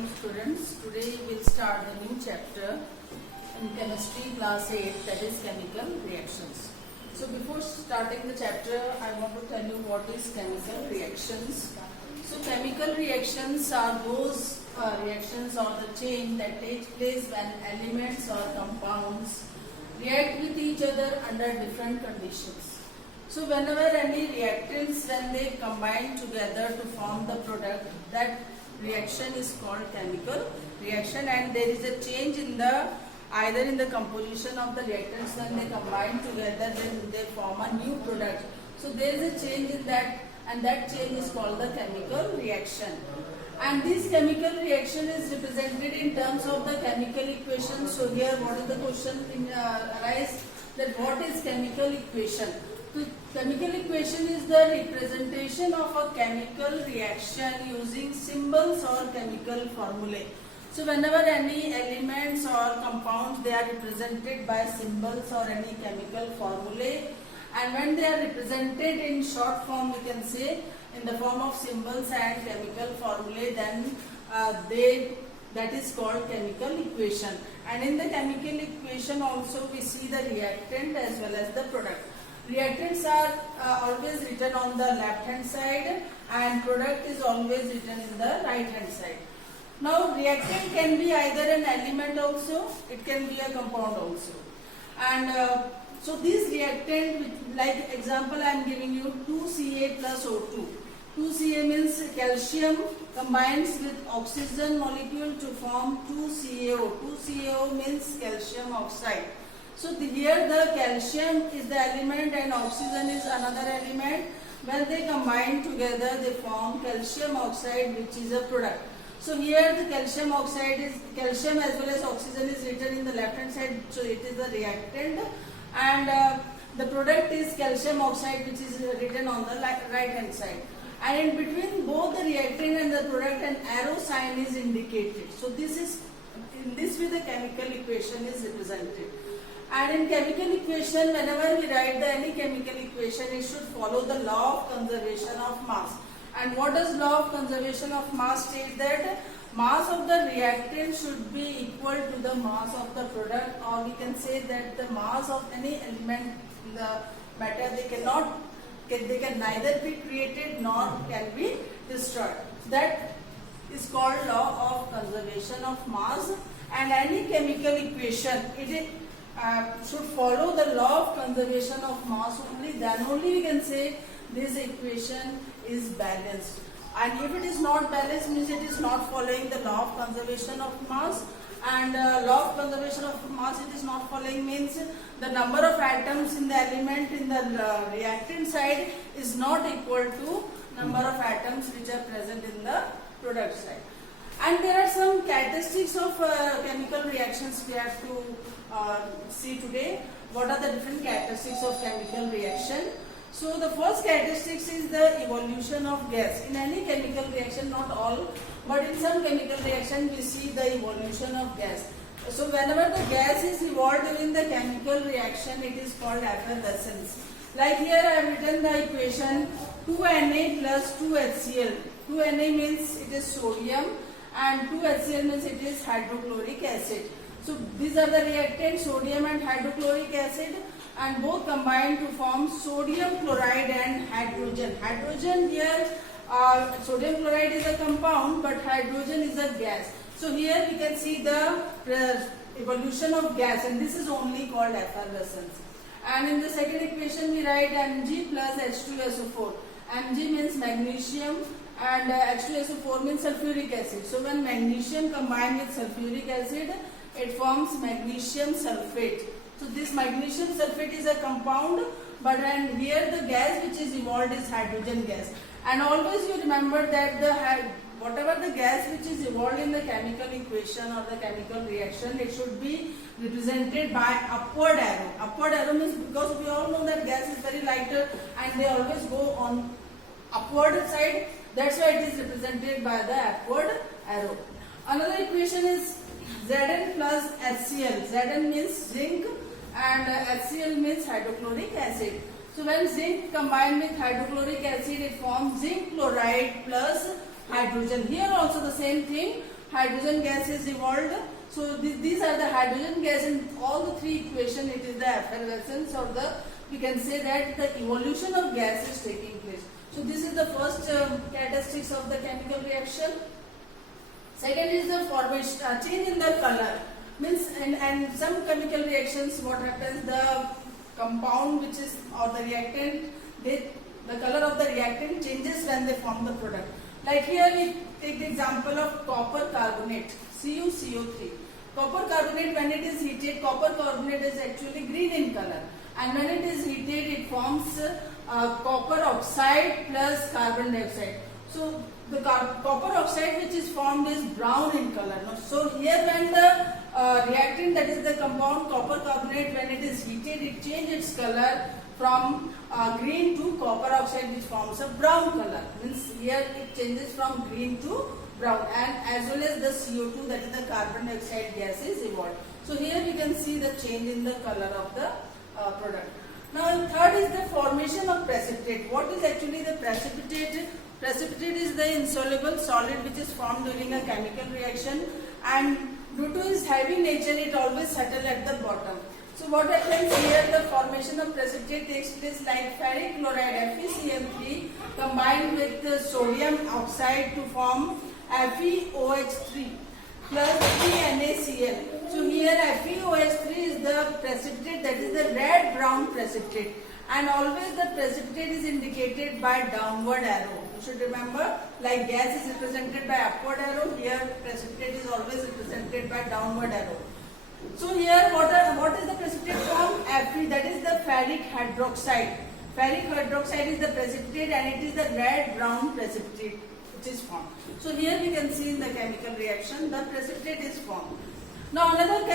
morning students. Today we'll start the new chapter in chemistry class 8, that is chemical reactions. So before starting the chapter, I want to tell you what is chemical reactions. So chemical reactions are those reactions or the change that takes place when elements or compounds react with each other under different conditions. So whenever any reactants, when they combine together to form the product, that reaction is called chemical reaction, and there is a change in the either in the composition of the reactants. When they combine together, then they form a new product. So there is a change in that, and that change is called the chemical reaction. And this chemical reaction is represented in terms of the chemical equation. So here what is the question arise, that what is chemical equation? So chemical equation is the representation of a chemical reaction using symbols or chemical formulae. So whenever any elements or compounds, they are represented by symbols or any chemical formulae, and when they are represented in short form, we can say in the form of symbols and chemical formulae, then that is called chemical equation. And in the chemical equation also we see the reactant as well as the product. Reactants are always written on the left hand side, and product is always written in the right hand side. Now reactant can be either an element also, it can be a compound also. And so this reactant, like example I am giving you, 2Ca plus O2. 2Ca means calcium combines with oxygen molecule to form 2CaO. 2CaO means calcium oxide. So here the calcium is the element and oxygen is another element. When they combine together, they form calcium oxide, which is a product. So here the calcium oxide is, calcium as well as oxygen is written in the left hand side, so it is the reactant, and the product is calcium oxide, which is written on the right hand side. And in between both the reactant and the product, an arrow sign is indicated. So this is, in this way the chemical equation is represented. And in chemical equation, whenever we write any chemical equation, it should follow the law of conservation of mass. And what does law of conservation of mass state? That mass of the reactant should be equal to the mass of the product, or we can say that the mass of any element in the matter, they can neither be created nor can be destroyed. That is called law of conservation of mass. And any chemical equation, should follow the law of conservation of mass only, then only we can say this equation is balanced. And if it is not balanced, means it is not following the law of conservation of mass. And law of conservation of mass, it is not following, means the number of atoms in the element in the reactant side is not equal to number of atoms which are present in the product side. And there are some characteristics of chemical reactions we have to see today. What are the different characteristics of chemical reaction? So the first characteristics is the evolution of gas. In any chemical reaction, not all, but in some chemical reaction we see the evolution of gas. So whenever the gas is evolved during the chemical reaction, it is called effervescence. Like here I have written the equation 2Na plus 2HCl. 2Na means it is sodium, and 2HCl means it is hydrochloric acid. So these are the reactants, sodium and hydrochloric acid, and both combine to form sodium chloride and hydrogen. Hydrogen here, sodium chloride is a compound, but hydrogen is a gas. So here we can see the evolution of gas, and this is only called effervescence. And in the second equation we write Mg plus H2SO4. Mg means magnesium, and H2SO4 means sulfuric acid. So when magnesium combines with sulfuric acid, it forms magnesium sulfate. So this magnesium sulfate is a compound, and here the gas which is evolved is hydrogen gas. And always you remember that whatever the gas which is evolved in the chemical equation or the chemical reaction, it should be represented by upward arrow. Upward arrow means, because we all know that gas is very lighter and they always go on upward side, that's why it is represented by the upward arrow. Another equation is Zn plus HCl. Zn means zinc and HCl means hydrochloric acid. So when zinc combined with hydrochloric acid, it forms zinc chloride plus hydrogen. Here also the same thing. hydrogen gas is evolved. So these are the hydrogen gas in all the three equation. It is the effervescence, or the, we can say that the evolution of gas is taking place. So this is the first characteristics of the chemical reaction. Second is the formation, change in the color. Means and some chemical reactions, what happens, the compound which is, or the reactant, the color of the reactant changes when they form the product. Like here we take the example of copper carbonate, CuCO3. Copper carbonate, when it is heated, copper carbonate is actually green in color, and when it is heated it forms copper oxide plus carbon dioxide. So the copper oxide which is formed is brown in color. So here when the reactant, that is the compound copper carbonate, when it is heated, it changes its color from green to copper oxide, which forms a brown color. Means here it changes from green to brown, and as well as the CO2, that is the carbon dioxide gas, is evolved. So here we can see the change in the color of the product. Now third is the formation of precipitate. What is actually the precipitate? Precipitate is the insoluble solid which is formed during a chemical reaction, and due to its heavy nature it always settles at the bottom. So what happens here, the formation of precipitate takes place like ferric chloride FeCl3 combined with the sodium oxide to form FeOH3 plus 3NaCl. So here FeOH3 is the precipitate, that is the red brown precipitate, and always the precipitate is indicated by downward arrow. You should remember, like gas is represented by upward arrow, here precipitate is always represented by downward arrow. So here what is the precipitate form? Fe, that is the ferric hydroxide. Ferric hydroxide is the precipitate, and it is the red brown precipitate which is formed. So here we can see in the chemical reaction the precipitate is formed. Now another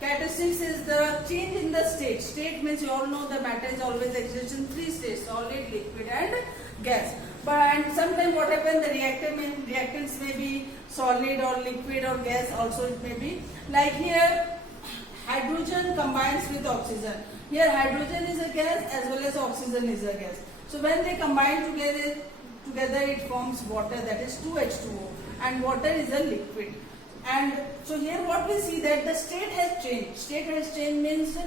characteristics is the change in the state. State means you all know the matter is always exists in three states: solid, liquid and gas. But sometimes what happens, the reactants may be solid or liquid or gas also it may be. Like here hydrogen combines with oxygen. Here hydrogen is a gas as well as oxygen is a gas. So when they combine together it forms water, that is 2H2O, and water is a liquid. And so here what we see, that the state has changed. State has changed means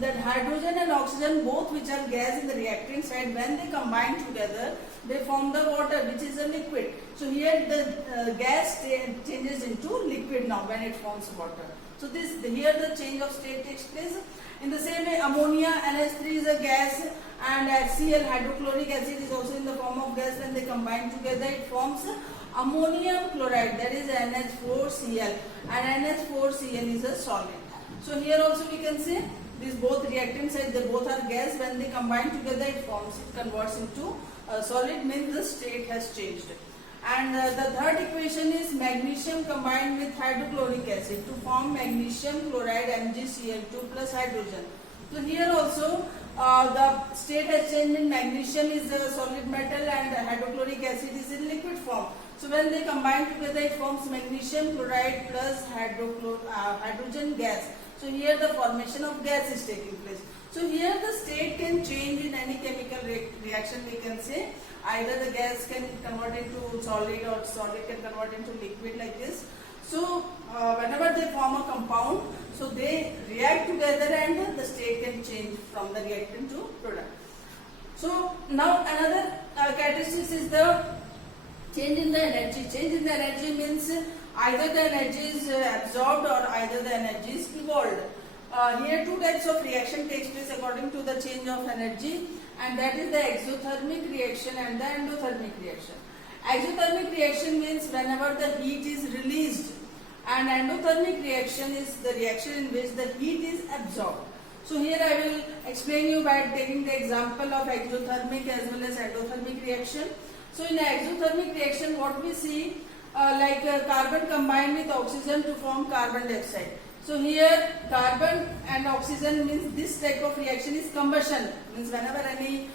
that hydrogen and oxygen, both which are gas in the reactant side, when they combine together they form the water which is a liquid. So here the gas changes into liquid now when it forms water. So here the change of state takes place. In the same way, ammonia NH3 is a gas, and HCl, hydrochloric acid, is also in the form of gas. When they combine together it forms ammonium chloride, that is NH4Cl, and NH4Cl is a solid. So here also we can say these both reactant sides, they both are gas. When they combine together it converts into solid, means the state has changed. And the third equation is magnesium combined with hydrochloric acid to form magnesium chloride MgCl2 plus hydrogen. So here also the state has changed in magnesium is a solid metal and hydrochloric acid is in liquid form. So when they combine together it forms magnesium chloride plus hydrogen gas. So here the formation of gas is taking place. So here the state can change in any chemical reaction, we can say. Either the gas can convert into solid or solid can convert into liquid, like this. So whenever they form a compound, so they react together and the state can change from the reactant to product. So now another characteristic is the change in the energy. Change in the energy means either the energy is absorbed or either the energy is evolved. Here two types of reaction takes place according to the change of energy, and that is the exothermic reaction and the endothermic reaction. Exothermic reaction means whenever the heat is released, and endothermic reaction is the reaction in which the heat is absorbed. So here I will explain you by taking the example of exothermic as well as endothermic reaction. So in exothermic reaction what we see, like carbon combined with oxygen to form carbon dioxide. So here carbon and oxygen means this type of reaction is combustion, means whenever any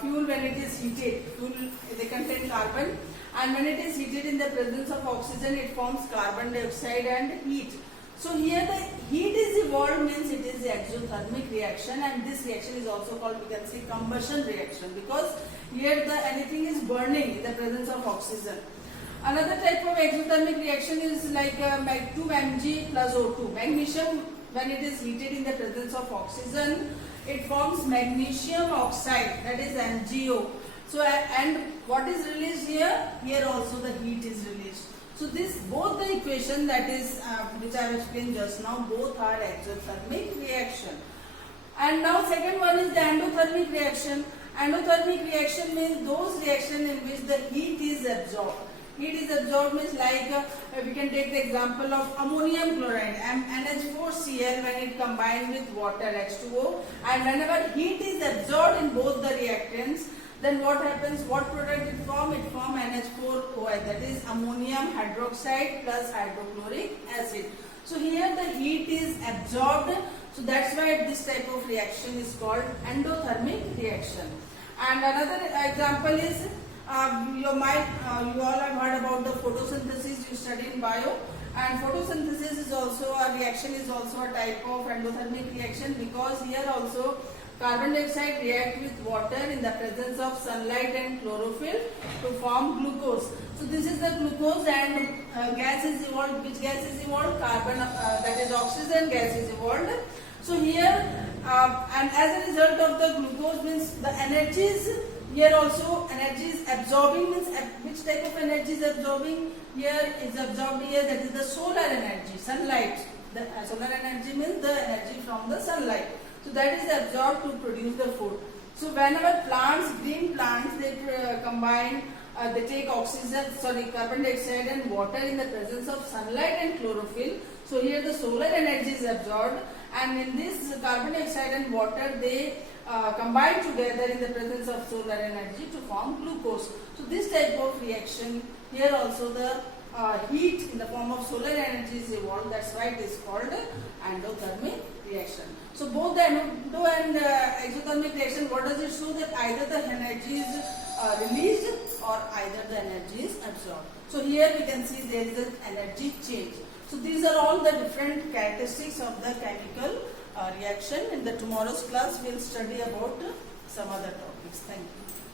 fuel, when it is heated, fuel they contain carbon, and when it is heated in the presence of oxygen it forms carbon dioxide and heat. So here the heat is evolved means it is the exothermic reaction, and this reaction is also called, we can say, combustion reaction, because here the anything is burning in the presence of oxygen. Another type of exothermic reaction is like 2 Mg plus O2. Magnesium, when it is heated in the presence of oxygen, it forms magnesium oxide, that is MgO. So and what is released here? Here also the heat is released. So this both the equation that is which I have explained just now, both are exothermic reaction. And now second one is the endothermic reaction. Endothermic reaction means those reactions in which the heat is absorbed. Heat is absorbed means like we can take the example of ammonium chloride, NH4Cl, when it combines with water, H2O, and whenever heat is absorbed in both the reactants, then what happens? What product it form? It form NH4OH, that is ammonium hydroxide plus hydrochloric acid. So here the heat is absorbed, so that's why this type of reaction is called endothermic reaction. And another example is you all have heard about the photosynthesis, you study in bio, and photosynthesis is also a reaction, is also a type of endothermic reaction, because here also carbon dioxide react with water in the presence of sunlight and chlorophyll to form glucose. So this is the glucose, and gas is evolved. Which gas is evolved? Carbon, that is oxygen gas is evolved. So here and as a result of the glucose means the energies, here also energy is absorbing, means which type of energy is absorbing? Here is absorbed here, that is the solar energy, sunlight. The solar energy means the energy from the sunlight. So that is absorbed to produce the food. So whenever plants, green plants, they combine, they take carbon dioxide and water in the presence of sunlight and chlorophyll. So here the solar energy is absorbed, and in this carbon dioxide and water they combine together in the presence of solar energy to form glucose. So this type of reaction, here also the heat in the form of solar energy is evolved. That's why it is called endothermic reaction. So both the endo and exothermic reaction, what does it show? That either the energy is released or either the energy is absorbed. So here we can see there is an energy change. So these are all the different characteristics of the chemical reaction. In the tomorrow's class we will study about some other topics. Thank you.